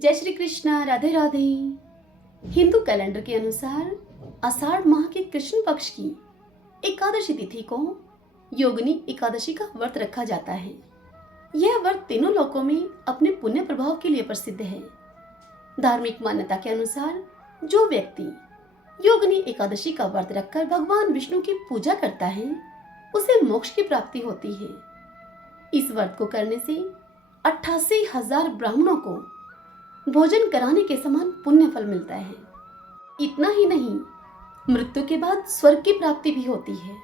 जय श्री कृष्णा, राधे राधे। हिंदू कैलेंडर के अनुसार आषाढ़ माह के कृष्ण पक्ष की एकादशी तिथि को योगिनी एकादशी का व्रत रखा जाता है। यह व्रत तीनों लोकों में अपने पुण्य प्रभाव के लिए प्रसिद्ध है। धार्मिक मान्यता के अनुसार जो व्यक्ति योगिनी एकादशी का व्रत रखकर भगवान विष्णु की पूजा करता है उसे मोक्ष की प्राप्ति होती है। इस व्रत को करने से 88,000 ब्राह्मणों को भोजन कराने के समान पुण्य फल मिलता है। इतना ही नहीं, मृत्यु के बाद स्वर्ग की प्राप्ति भी होती है।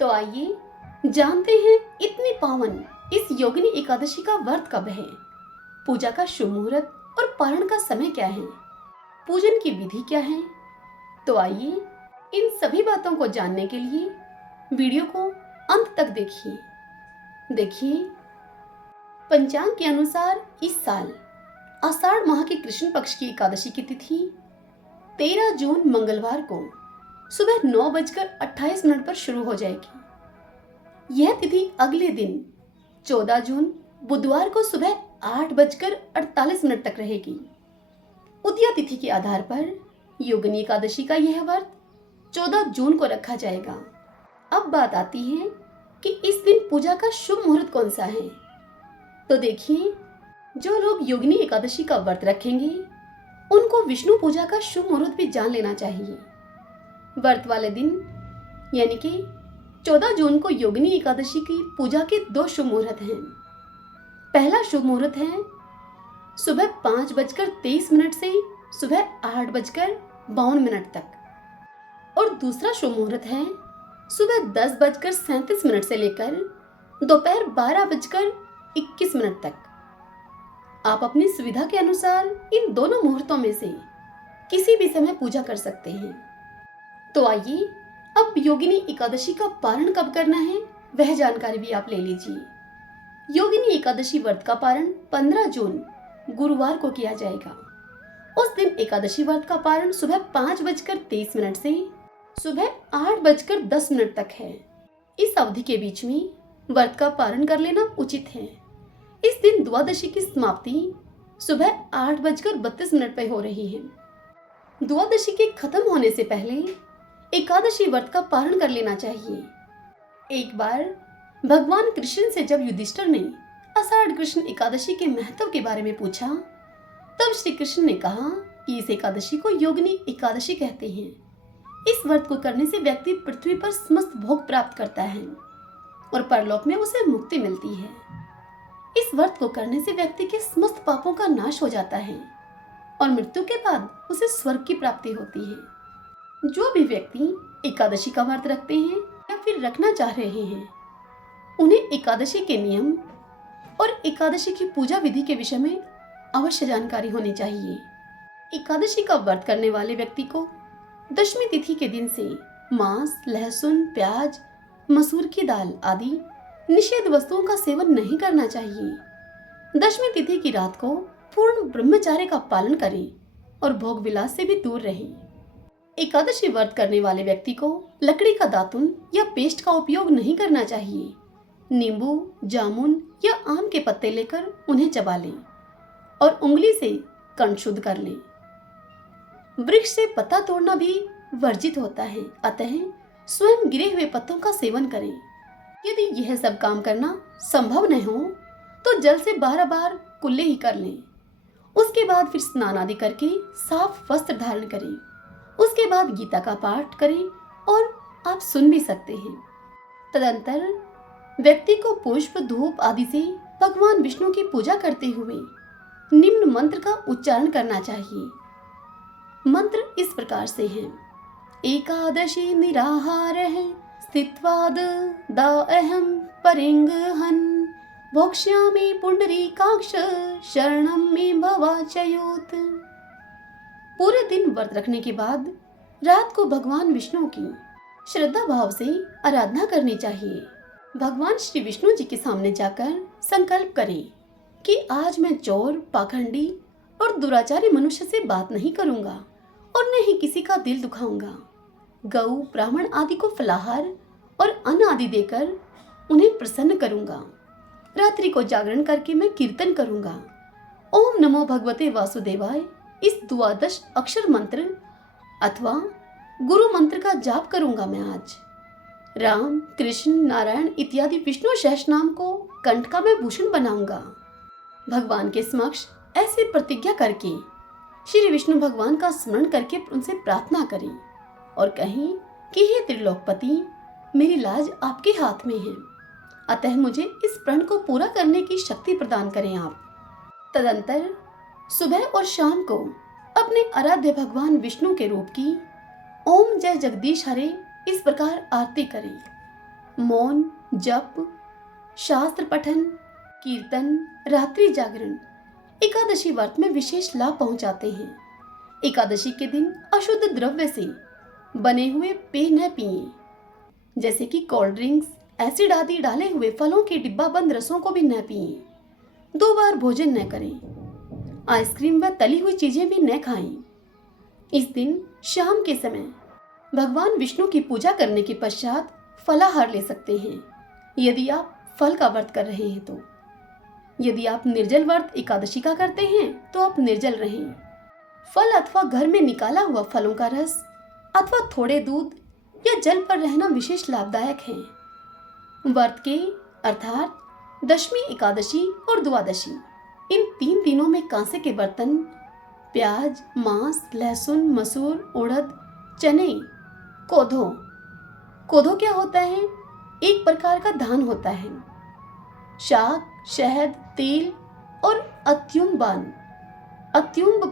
तो आइए जानते हैं इतनी पावन इस योगिनी एकादशी का व्रत कब है, पूजा का शुभ मुहूर्त और पारण का समय क्या है, पूजन की विधि क्या है। तो आइए इन सभी बातों को जानने के लिए वीडियो को अंत तक देखिए। पंचांग के अनुसार इस साल आषाढ़ माह के कृष्ण पक्ष की एकादशी की तिथि 13 जून मंगलवार को सुबह 9:28 पर शुरू हो जाएगी। यह तिथि अगले दिन 14 जून बुधवार को सुबह 8:48 तक रहेगी। उदया तिथि के आधार पर योगिनी एकादशी का यह व्रत 14 जून को रखा जाएगा। अब बात आती है कि इस दिन पूजा का शुभ मुहूर्त कौन सा है। तो देखिए, जो लोग योगिनी एकादशी का व्रत रखेंगे उनको विष्णु पूजा का शुभ मुहूर्त भी जान लेना चाहिए। व्रत वाले दिन यानी कि 14 जून को योगिनी एकादशी की पूजा के 2 शुभ मुहूर्त हैं। पहला शुभ मुहूर्त है सुबह 5:23 से सुबह 8:52 तक और दूसरा शुभ मुहूर्त है सुबह 10:37 से लेकर दोपहर 12:21 तक। आप अपनी सुविधा के अनुसार इन दोनों मुहूर्तों में से किसी भी समय पूजा कर सकते हैं। तो आइए अब योगिनी एकादशी का पारण कब करना है वह जानकारी भी आप ले लीजिए। योगिनी एकादशी व्रत का पारण 15 जून गुरुवार को किया जाएगा। उस दिन एकादशी व्रत का पारण सुबह 5:23 से सुबह 8:10 तक है। इस अवधि के बीच में व्रत का पारण कर लेना उचित है। इस दिन द्वादशी की समाप्ति सुबह 8:32 पर हो रही है। द्वादशी के खत्म होने से पहले एकादशी व्रत का पारण कर लेना चाहिए। एक बार भगवान कृष्ण से जब युधिष्ठिर ने आषाढ़ कृष्ण एकादशी के महत्व के बारे में पूछा तब श्री कृष्ण ने कहा कि इस एकादशी को योगिनी एकादशी कहते हैं। इस व्रत को करने से व्यक्ति पृथ्वी पर समस्त भोग प्राप्त करता है और परलोक में उसे मुक्ति मिलती है। इस व्रत को करने से व्यक्ति के समस्त पापों का नाश हो जाता है और मृत्यु के बाद उसे स्वर्ग की प्राप्ति होती है। जो भी व्यक्ति एकादशी का व्रत रखते हैं या फिर रखना चाह रहे हैं उन्हें एकादशी के नियम और एकादशी की पूजा विधि के विषय में अवश्य जानकारी होनी चाहिए। एकादशी का व्रत करने वाले व्यक्ति को दशमी तिथि के दिन से मांस, लहसुन, प्याज, मसूर की दाल आदि निषेध वस्तुओं का सेवन नहीं करना चाहिए। दशमी तिथि की रात को पूर्ण ब्रह्मचर्य का पालन करें और भोग विलास से भी दूर रहें। एकादशी व्रत करने वाले व्यक्ति को लकड़ी का दातुन या पेस्ट का उपयोग नहीं करना चाहिए। नींबू, जामुन या आम के पत्ते लेकर उन्हें चबा लें और उंगली से कंठ शुद्ध कर लें। वृक्ष से पत्ता तोड़ना भी वर्जित होता है, अतः स्वयं गिरे हुए पत्तों का सेवन करें। यदि यह सब काम करना संभव नहीं हो तो जल से 12 बार कुल्ले ही कर लें। उसके बाद फिर स्नान आदि करके साफ वस्त्र धारण करें। उसके बाद गीता का पाठ करें और आप सुन भी सकते हैं। तदंतर व्यक्ति को पुष्प, धूप आदि से भगवान विष्णु की पूजा करते हुए निम्न मंत्र का उच्चारण करना चाहिए। मंत्र इस प्रकार से है: एकादशी निराहार है स्थित्वाद दाहम परिंगहन भोक्ष्यामि पुंडरीकाक्ष शरणम में भवाचयोत। पूरे दिन व्रत रखने के बाद रात को भगवान विष्णु की श्रद्धा भाव से आराधना करनी चाहिए। भगवान श्री विष्णु जी के सामने जाकर संकल्प करें कि आज मैं चोर, पाखंडी और दुराचारी मनुष्य से बात नहीं करूंगा और न ही किसी का दिल दुखाऊंगा। गौ, ब्राह्मण आदि को फलाहार और अन्न आदि देकर उन्हें प्रसन्न करूंगा। रात्रि को जागरण करके मैं कीर्तन करूंगा ओम नमो भगवते वासुदेवाय इस द्वादश अक्षर मंत्र अथवा गुरु मंत्र का जाप करूंगा मैं आज। राम, कृष्ण, नारायण इत्यादि विष्णु सहस्रनाम को कंठ का मैं भूषण बनाऊंगा। भगवान के समक्ष ऐसी प्रतिज्ञा करके श्री विष्णु भगवान का स्मरण करके उनसे प्रार्थना करें और कहें कि हे त्रिलोकपति, मेरी लाज आपके हाथ में है, अतः मुझे इस प्रण को पूरा करने की शक्ति प्रदान करें आप। तदंतर सुबह और शाम को अपने आराध्य भगवान विष्णु के रूप की ओम जय जगदीश हरे इस प्रकार आरती करें। मौन, जप, शास्त्र पठन, कीर्तन, रात्रि जागरण एकादशी व्रत में विशेष लाभ पहुंचाते हैं। एकादशी के दिन अशुद्ध द्रव्य से बने हुए पेय न पिए, जैसे कि कोल्ड ड्रिंक्स, एसिड आदि डाले हुए फलों के डिब्बाबंद रसों को भी न पिए। 2 बार भोजन न करें। आइसक्रीम व तली हुई चीजें भी न खाएं। इस दिन शाम के समय भगवान विष्णु की पूजा करने के पश्चात फलाहार ले सकते हैं, यदि आप फल का व्रत कर रहे हैं तो। यदि आप निर्जल व्रत एकादशी का करते हैं तो आप निर्जल रहें। फल अथवा घर में निकाला हुआ फलों का रस अथवा थोड़े दूध या जल पर रहना विशेष लाभदायक है। व्रत के अर्थात दशमी, एकादशी और द्वादशी इन 3 दिनों में कांसे के बर्तन, प्याज, मांस, लहसुन, मसूर, उड़द, चने, कोदो क्या होता है? एक प्रकार का धान होता है। शाक, शहद, तेल और अत्युम्ब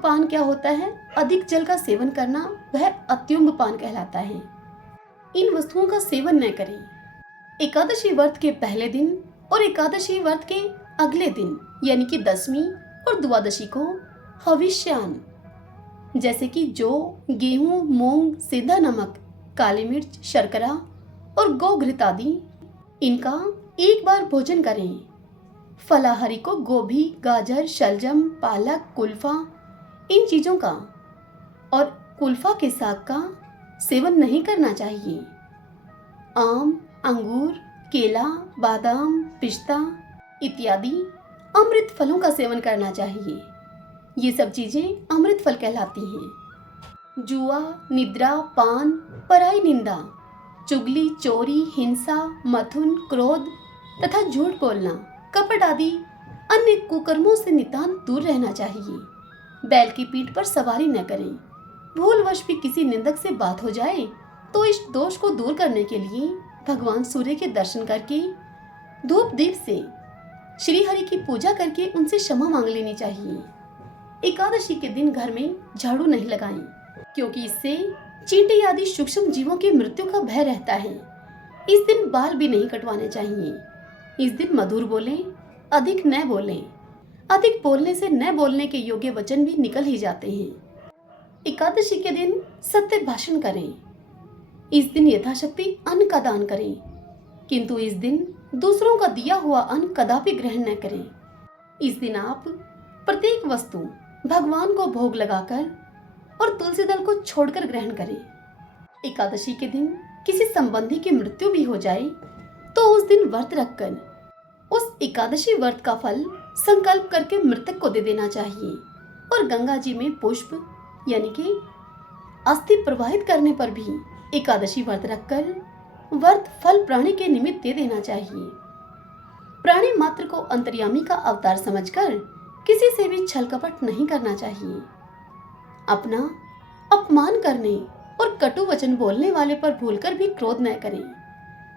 पान क्या होता है? अधिक जल का सेवन करना, वह अत्युम्ब पान कहलाता है। इन वस्तुओं का सेवन न करें। एकादशी व्रत के पहले दिन और एकादशी व्रत के अगले दिन यानी कि दशमी और द्वादशी को हविष्यान जैसे कि जौ, गेहूं, मूंग, सेंधा नमक, काली मिर्च, शर्करा और गोघृत आदि इनका एक बार भोजन करें। फलाहारी को गोभी, गाजर, शलजम, पालक, कुल्फा इन चीजों का और कुल्फा के साग का सेवन नहीं करना चाहिए। आम, अंगूर, केला, बादाम, पिस्ता इत्यादि अमृत फलों का सेवन करना चाहिए। ये सब चीजें अमृत फल कहलाती हैं। जुआ, निद्रा, पान, पराई निंदा, चुगली, चोरी, हिंसा, मथुन, क्रोध तथा झूठ बोलना, कपट आदि अन्य कुकर्मों से नितांत दूर रहना चाहिए। बैल की पीठ पर सवारी न करें। भूलवश भी किसी निंदक से बात हो जाए तो इस दोष को दूर करने के लिए भगवान सूर्य के दर्शन करके धूप दीप से श्री हरि की पूजा करके उनसे क्षमा मांग लेनी चाहिए। एकादशी के दिन घर में झाड़ू नहीं लगाएं, क्योंकि इससे चींटी आदि सूक्ष्म जीवों की मृत्यु का भय रहता है। इस दिन बाल भी नहीं कटवाने चाहिए। इस दिन मधुर बोलें, अधिक न बोलें। अधिक बोलने से न बोलने के योग्य वचन भी निकल ही जाते हैं। एकादशी के दिन सत्य भाषण करें। इस दिन यथाशक्ति अन्न का दान करें, किंतु इस दिन दूसरों का दिया हुआ अन्न कदापि ग्रहण न करें। इस दिन आप प्रत्येक वस्तु भगवान को भोग लगाकर और तुलसी दल को छोड़कर ग्रहण करें। एकादशी के दिन किसी संबंधी की मृत्यु भी हो जाए तो उस दिन व्रत रखकर उस एकादशी व्रत का फल संकल्प करके मृतक को दे देना चाहिए और गंगा जी में पुष्प यानी कि अस्थि प्रवाहित करने पर भी एकादशी व्रत रखकर व्रत फल प्राणी के निमित्त दे देना चाहिए। प्राणी मात्र को अंतर्यामी का अवतार समझकर किसी से भी छल कपट नहीं करना चाहिए। अपना अपमान करने और कटु वचन बोलने वाले पर भूलकर भी क्रोध न करें।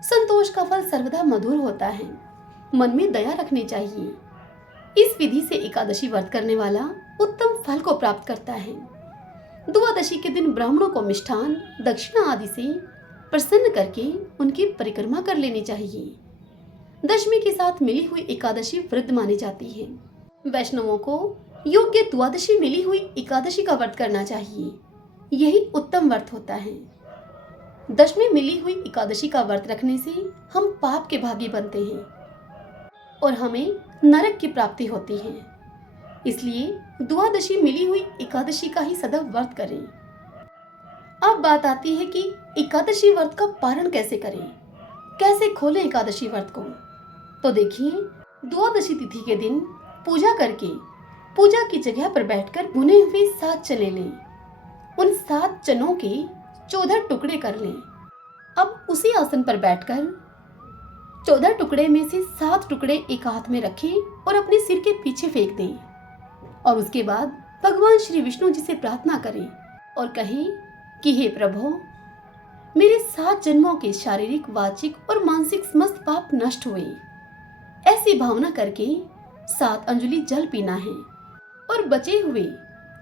संतोष का फल सर्वदा मधुर होता है। मन में दया रखनी चाहिए। इस विधि से एकादशी व्रत करने वाला उत्तम फल को प्राप्त करता है। द्वादशी के दिन ब्राह्मणों को मिष्ठान, दक्षिणा आदि से प्रसन्न करके उनकी परिक्रमा कर लेनी चाहिए। दशमी के साथ मिली हुई एकादशी वृद्ध मानी जाती है। वैष्णवों को योग्य द्वादशी मिली हुई एकादशी का व्रत करना चाहिए। यही उत्तम व्रत होता है। दशमी मिली हुई एकादशी का व्रत रखने से हम पाप के भागी बनते हैं और हमें नरक की प्राप्ति होती है। इसलिए द्वादशी मिली हुई एकादशी का ही सदा व्रत करें। अब बात आती है कि एकादशी व्रत का पारण कैसे करें, कैसे खोलें एकादशी व्रत को। तो देखिए, द्वादशी तिथि के दिन पूजा करके पूजा की जगह पर बैठकर भुने हुए 7 चने लें। उन 7 चनों के 14 टुकड़े कर लें। अब उसी आसन पर बैठकर 14 टुकड़े में से 7 टुकड़े एक हाथ में रखें और अपने सिर के पीछे फेंक दें। और उसके बाद भगवान श्री विष्णु जी से प्रार्थना करें और कहें कि हे प्रभु, मेरे 7 जन्मों के शारीरिक, वाचिक और मानसिक समस्त पाप नष्ट हुए। ऐसी भावना करके 7 अंजलि जल पीना है और बचे हुए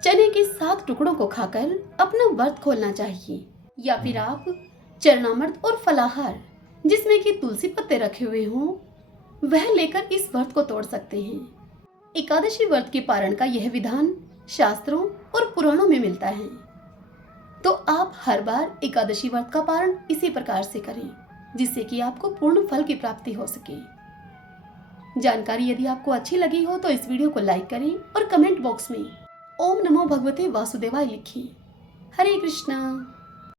चने के 7 टुकड़ों को खाकर अपना व्रत खोलना चाहिए। या फिर आप चरणामृत और फलाहार जिसमें कि तुलसी पत्ते रखे हुए हों वह लेकर इस व्रत को तोड़ सकते हैं। एकादशी व्रत के पारण का यह विधान शास्त्रों और पुराणों में मिलता है, तो आप हर बार एकादशी व्रत का पारण इसी प्रकार से करें जिससे कि आपको पूर्ण फल की प्राप्ति हो सके। जानकारी यदि आपको अच्छी लगी हो तो इस वीडियो को लाइक करें और कमेंट बॉक्स में ओम नमो भगवते वासुदेवाय लिखें। हरे कृष्णा।